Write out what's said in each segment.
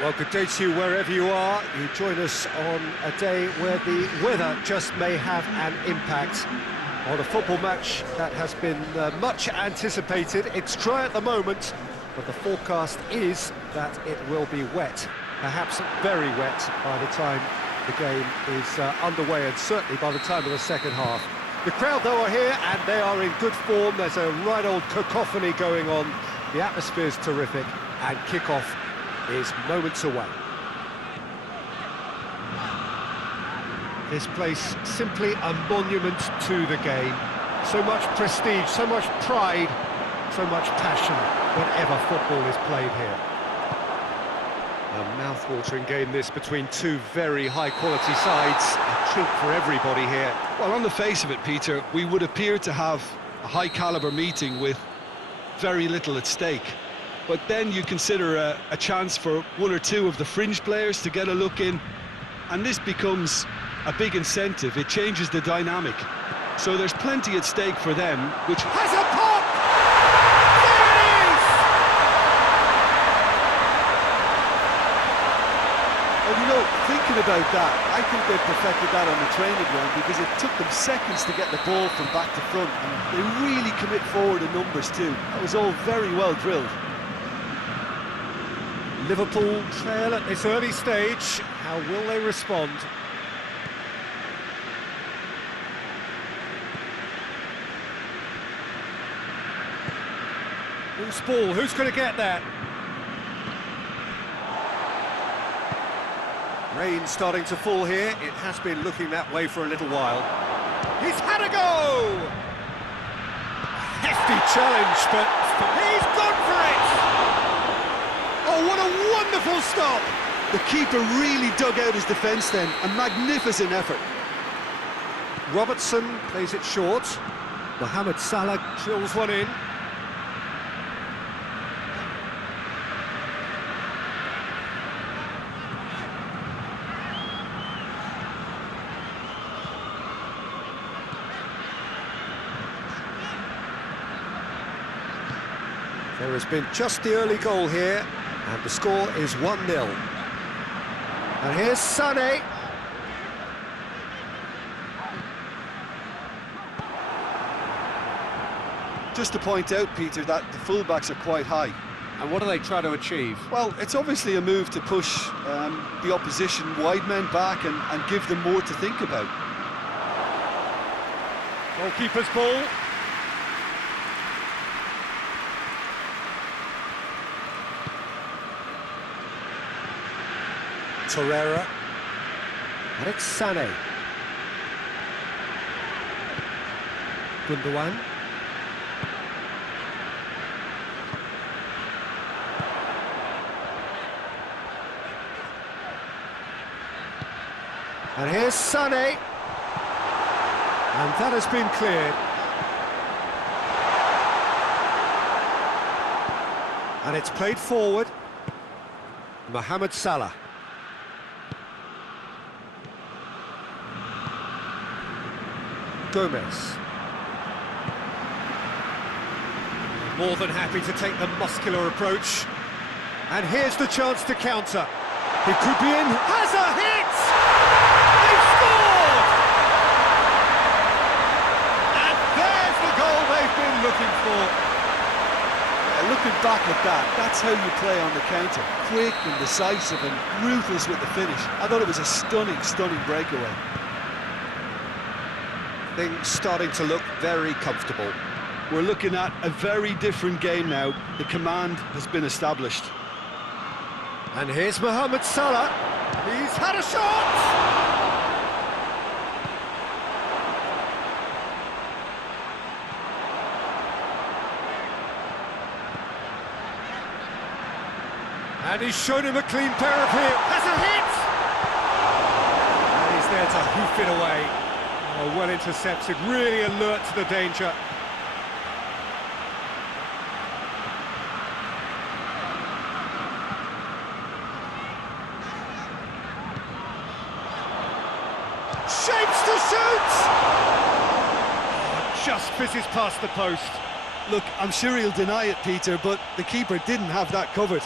Well, good day to you wherever you are. You join us on a day where the weather just may have an impact on a football match that has been much anticipated. It's dry at the moment, but the forecast is that it will be wet, perhaps very wet by the time the game is underway, and certainly by the time of the second half. The crowd, though, are here, and they are in good form. There's a right old cacophony going on. The atmosphere's terrific, and kick-off is moments away. This place simply a monument to the game. So much prestige, so much pride, so much passion whenever football is played here. A mouth-watering game this between two very high-quality sides. A treat for everybody here. Well, on the face of it, Peter, we would appear to have a high-caliber meeting with very little at stake. But then you consider a chance for one or two of the fringe players to get a look in, and this becomes a big incentive. It changes the dynamic. So there's plenty at stake for them, which has a pop! There it is! Well, you know, thinking about that, I think they perfected that on the training ground, because it took them seconds to get the ball from back to front, and they really commit forward in numbers too. That was all very well drilled. Liverpool trail at this early stage. How will they respond? Loose ball, who's going to get that? Rain starting to fall here. It has been looking that way for a little while. He's had a go! Hefty challenge, but he's gone for it! Oh, what a wonderful stop! The keeper really dug out his defence then. A magnificent effort. Robertson plays it short. Mohamed Salah drills one in. There has been just the early goal here, and the score is 1-0. And here's Sané. Just to point out, Peter, that the fullbacks are quite high. And what do they try to achieve? Well, it's obviously a move to push the opposition wide men back and give them more to think about. Goalkeeper's ball. Torreira, and it's Sané. Gundogan. And here's Sané. And that has been cleared. And it's played forward. Mohamed Salah. Gomez. More than happy to take the muscular approach. And here's the chance to counter. He could be in. Has a hit! They've scored! And there's the goal they've been looking for. Looking back at that, that's how you play on the counter. Quick and decisive and ruthless with the finish. I thought it was a stunning, stunning breakaway. Things starting to look very comfortable. we're looking at a very different game now. The command has been established. And here's Mohamed Salah. He's had a shot! And he's shown him a clean pair of heels. Has a hit! And he's there to hoof it away. Oh, well intercepted, really alert to the danger. Shapes to shoot! Oh, just fizzes past the post. Look, I'm sure he'll deny it, Peter, but the keeper didn't have that covered.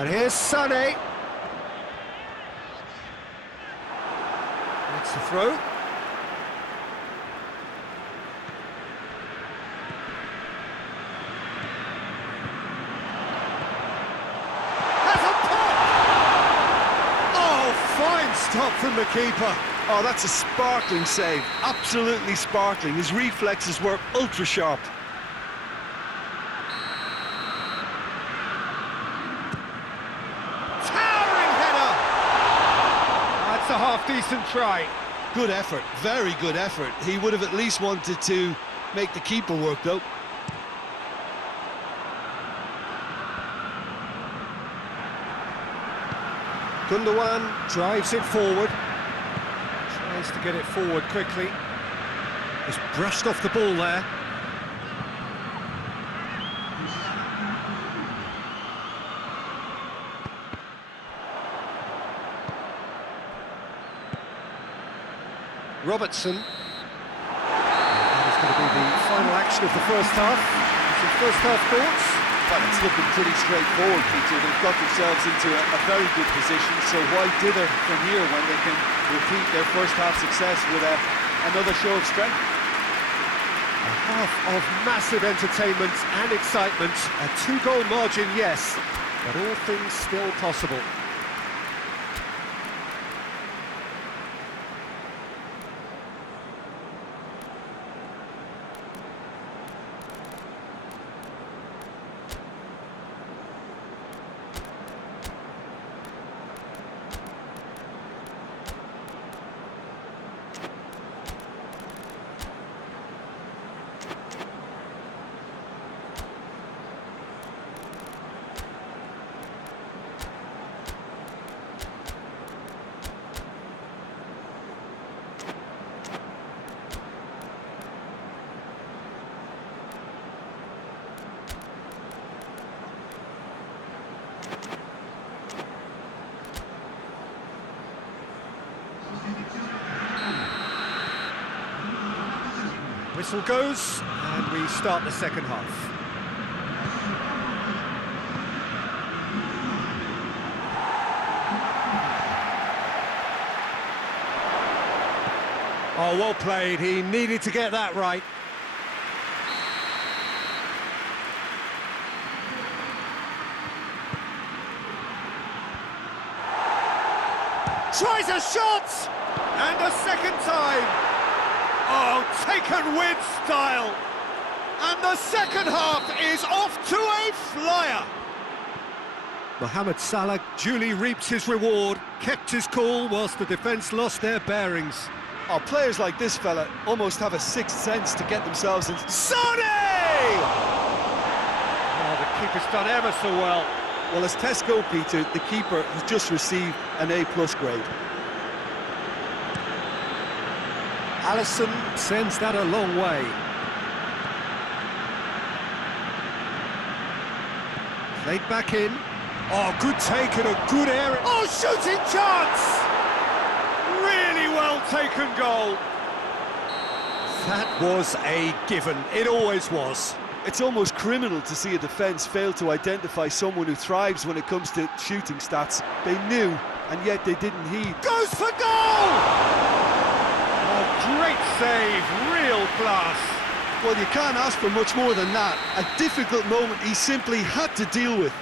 And here's Sané. That's the throw. Has a pop! Oh, fine stop from the keeper. Oh, that's a sparkling save. Absolutely sparkling. His reflexes were ultra sharp. Towering header! That's a half-decent try. Good effort, very good effort. He would have at least wanted to make the keeper work, though. Gundogan drives it forward. Tries to get it forward quickly. Just brushed off the ball there. Robertson. That is going to be the final action of the first half. Some first half thoughts? Well, it's looking pretty straightforward, Peter. They've got themselves into a very good position, so why dither from here when they can repeat their first half success with another show of strength? A half of massive entertainment and excitement. A 2-goal margin, yes, but all things still possible. Whistle goes, and we start the second half. Oh, well played. He needed to get that right. Tries a shot! And a second time! Oh, taken with style! And the second half is off to a flyer! Mohamed Salah duly reaped his reward, kept his cool whilst the defence lost their bearings. Oh, players like this fella almost have a sixth sense to get themselves into... Sané! Oh, the keeper's done ever so well. Well, as tests go, Peter, the keeper has just received an A+ grade. Alisson sends that a long way. Played back in. Oh, good take and a good area. Oh, shooting chance! Really well taken goal. That was a given. It always was. It's almost criminal to see a defence fail to identify someone who thrives when it comes to shooting stats. They knew, and yet they didn't heed. Goes for goal! Oh, great save, real class. Well, you can't ask for much more than that. A difficult moment he simply had to deal with.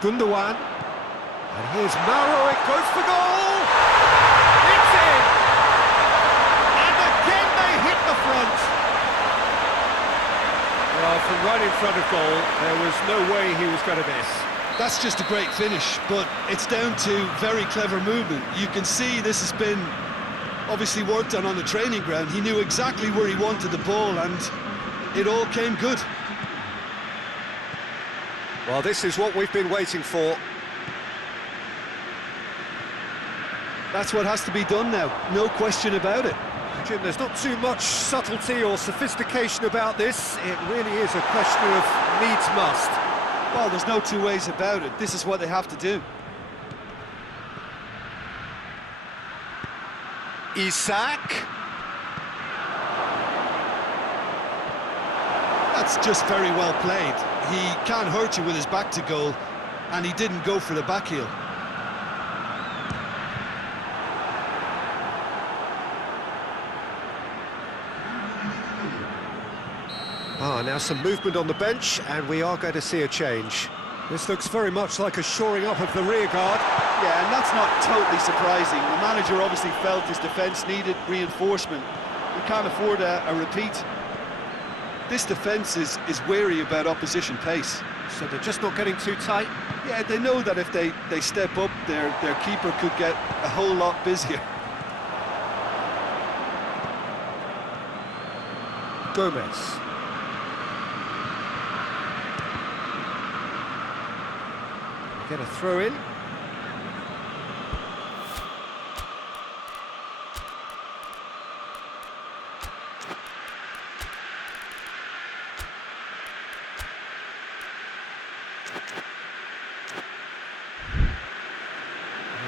Gundogan. And here's Mauro, it goes for goal! It's in! And again they hit the front. Well, from right in front of goal, there was no way he was going to miss. That's just a great finish, but it's down to very clever movement. You can see this has been obviously worked on the training ground. He knew exactly where he wanted the ball, and it all came good. Well, this is what we've been waiting for. That's what has to be done now, no question about it. Jim, there's not too much subtlety or sophistication about this. It really is a question of needs must. Well, there's no two ways about it. This is what they have to do. Isak. That's just very well played. He can't hurt you with his back to goal, and he didn't go for the back heel. Now some movement on the bench, and we are going to see a change. This looks very much like a shoring up of the rear guard. Yeah, and that's not totally surprising. The manager obviously felt his defence needed reinforcement. He can't afford a repeat. This defence is wary about opposition pace. So they're just not getting too tight. Yeah, they know that if they step up, their keeper could get a whole lot busier. Gomez. Get a throw in.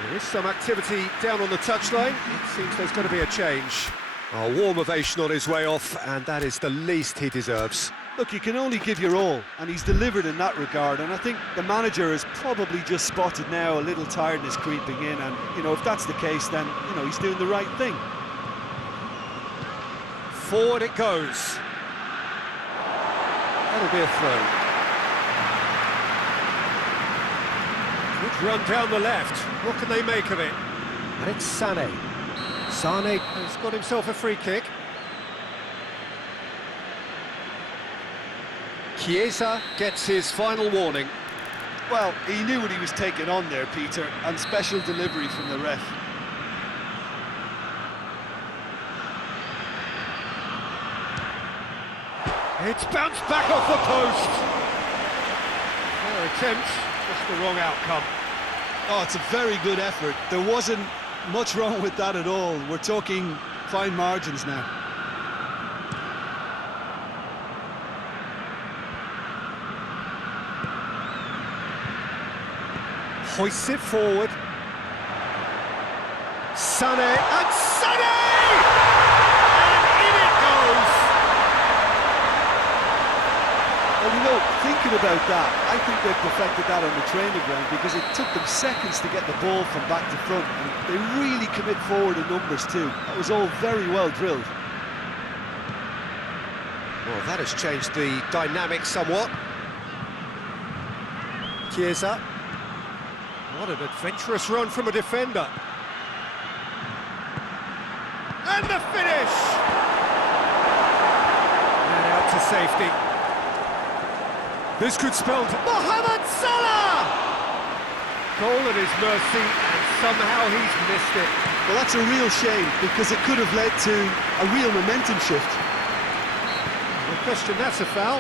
There is some activity down on the touchline. It seems there's going to be a change. A warm ovation on his way off, and that is the least he deserves. Look, you can only give your all, and he's delivered in that regard, and I think the manager has probably just spotted now a little tiredness creeping in, and, you know, if that's the case, then, you know, he's doing the right thing. Forward it goes. That'll be a throw. Good run down the left. What can they make of it? And it's Sané. Sané has got himself a free kick. Chiesa gets his final warning. Well, he knew what he was taking on there, Peter, and special delivery from the ref. It's bounced back off the post. Fair attempt, just the wrong outcome. Oh, it's a very good effort. There wasn't much wrong with that at all. We're talking fine margins now. Hoists it forward. Sané, and Sané! And in it goes! Well, you know, thinking about that, I think they perfected that on the training ground because it took them seconds to get the ball from back to front, and they really commit forward in numbers too. That was all very well drilled. Well, that has changed the dynamic somewhat. Chiesa. What an adventurous run from a defender. And the finish! And out to safety. This could spell Mohamed Salah! Goal at his mercy, and somehow he's missed it. Well, that's a real shame because it could have led to a real momentum shift. No question, that's a foul.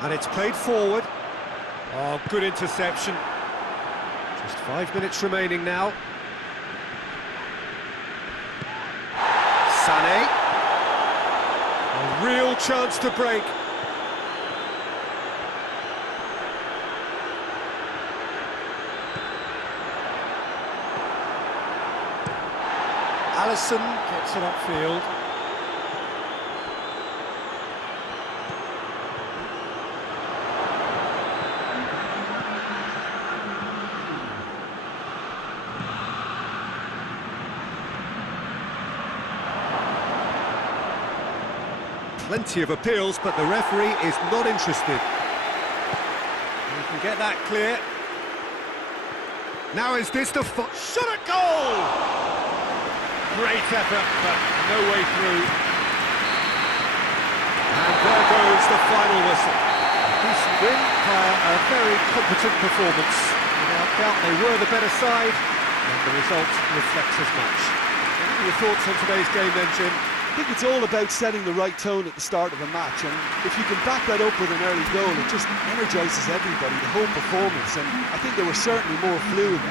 And it's played forward. Oh, good interception. Just 5 minutes remaining now. Sané. A real chance to break. Alisson gets it upfield. Plenty of appeals, but the referee is not interested. We can get that clear. Now is this the shot at goal! Great effort, but no way through. And there goes the final whistle. A decent win via a very competent performance. Without doubt, they were the better side, and the result reflects as much. What are your thoughts on today's game then, Jim? I think it's all about setting the right tone at the start of a match, and if you can back that up with an early goal, it just energises everybody, the whole performance, and I think they were certainly more fluid as